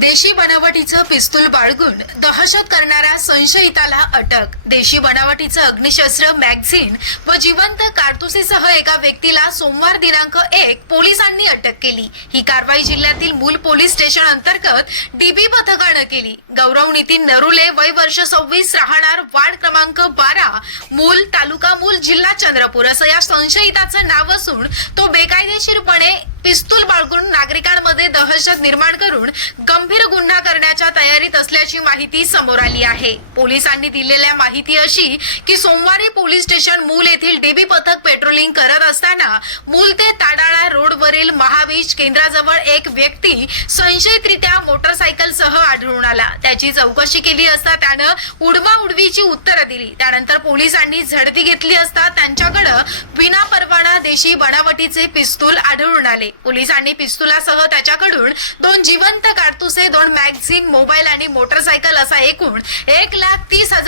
देशी बनावटीचं पिस्तूल बाळगून दहशत करणाऱ्या संशयिताला अटक. देशी बनावटीचं अग्निशस्त्र मॅगझिन व जिवंत कारतुसीसह एका व्यक्तीला सोमवार दिनांक एक पोलिसांनी अटक केली. ही कारवाई जिल्ह्यातील मूल पोलीस स्टेशन अंतर्गत डीबी पथकानं केली. गौरव नितीन नरुले वय वर्ष सव्वीस राहणार वार्ड क्रमांक बारा मूल तालुका मूल जिल्हा चंद्रपूर असं या संशयिताचं नाव असून तो बेकायदेशीरपणे पिस्तूल बाळगून नागरिकांमध्ये दहशत निर्माण करून गंभीर गुन्हा करण्याच्या तयारीत असल्याची माहिती समोर आली आहे. पोलिसांनी दिलेल्या माहिती अशी की सोमवारी पोलीस स्टेशन मूल येथील डीबी पथक पेट्रोलिंग करत असताना मूल ते ताडाळा रोडवरील महावीज केंद्राजवळ एक व्यक्ती संशयितरित्या मोटरसायकलसह आढळून आला. त्याची चौकशी केली असता त्यानं उडवा उडवीची उत्तरं दिली. त्यानंतर पोलिसांनी झडती घेतली असता त्यांच्याकडं देशी बनावटीचे पिस्तूल आढळून आले. पोलिसांनी पिस्तुलासह त्याच्याकडून दोन जिवंत कारतुसे दोन मॅगझिन मोबाईल आणि मोटरसायकल असा एकूण एक लाख तीस हजार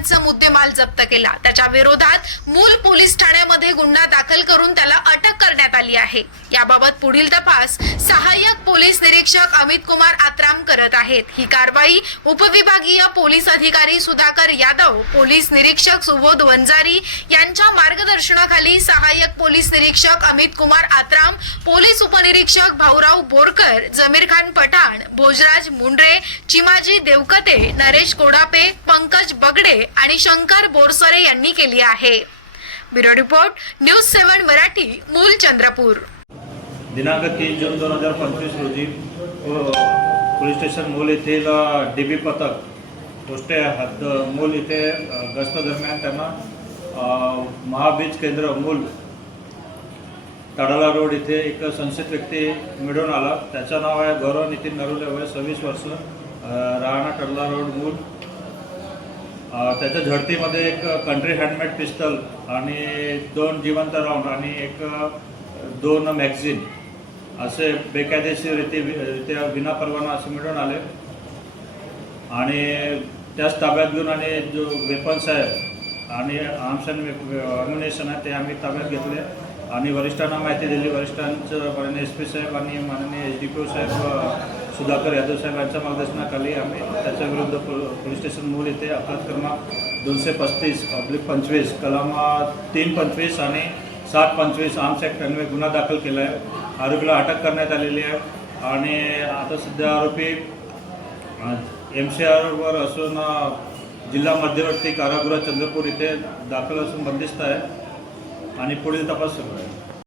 रुपयांचा मुद्देमाल जप्त केला. त्याच्या विरोधात मूल पोलीस ठाण्यामध्ये गुन्हा दाखल करून त्याला अटक करण्यात आली आहे. याबाबत पुढील तपास सहाय्यक पोलीस निरीक्षक अमित कुमार आत्राम करत आहेत. ही कारवाई उपविभागीय पोलीस अधिकारी सुधाकर यादव पोलीस निरीक्षक सुबोध वंजारी यांच्या मार्गदर्शनाखाली सहाय्यक पोलीस निरीक्षक अमित कुमार आत्राम पोलीस उपनिरीक्षक भाऊराव बोरकर जमीर खान पठाण भोजराज मुंडरे चिमाजी देवकते नरेश कोडापे पंकज बगडे आणि शंकर बोरसरे यांनी केली आहे. Bureau report news seven Marathi Mul Chandrapur. दिनांक तीन जून दोन हजार पंचवीस रोजी पोलीस स्टेशन मूल येथील डी बी पथक पोस्टे हद्द मूल इथे गस्त दरम्यान त्यांना महाबीज केंद्र मूल तडाला रोड इथे एक संशयित व्यक्ती मिळून आला. त्याचं नाव आहे गौरव नितीन नरुले वय सव्वीस वर्ष राहणा टडला रोड मूल. त्याच्या झडतीमध्ये एक कंट्री हँडमेड पिस्टल आणि दोन जिवंत राऊंड आणि एक दोन मॅगझिन असे बेकायदेशीर बेकायदेशीररित्या विना परवाना असे मिळून आले. आणि त्याच ताब्यात घेऊन आणि जो वेपन्स आहे आणि आर्म्स अँड अम्युनेशन आहे ते आम्ही ताब्यात घेतले. आणि वरिष्ठांना माहिती दिली. वरिष्ठांचं माननीय एस पी साहेब आणि माननीय H D P O saheb Sudhakar Yadav saheb यांच्या मार्गदर्शनाखाली आम्ही त्याच्या विरुद्ध पोलीस स्टेशन मूल येथे अपराध क्रमांक दोनशे पस्तीस पब्लिक पंचवीस कलम तीन पंचवीस आणि सात पंचवीस आर्म्स ॲक्ट अन्वये गुन्हा दाखल केला आहे आरोपीला अटक करण्यात आलेली आहे. आणि आता सध्या आरोपी एम सी आरवर असून जिल्हा मध्यवर्ती कारागृह चंद्रपूर इथे दाखल असून बंदिस्त आहे. आणि पुढील तपास सुरू आहे.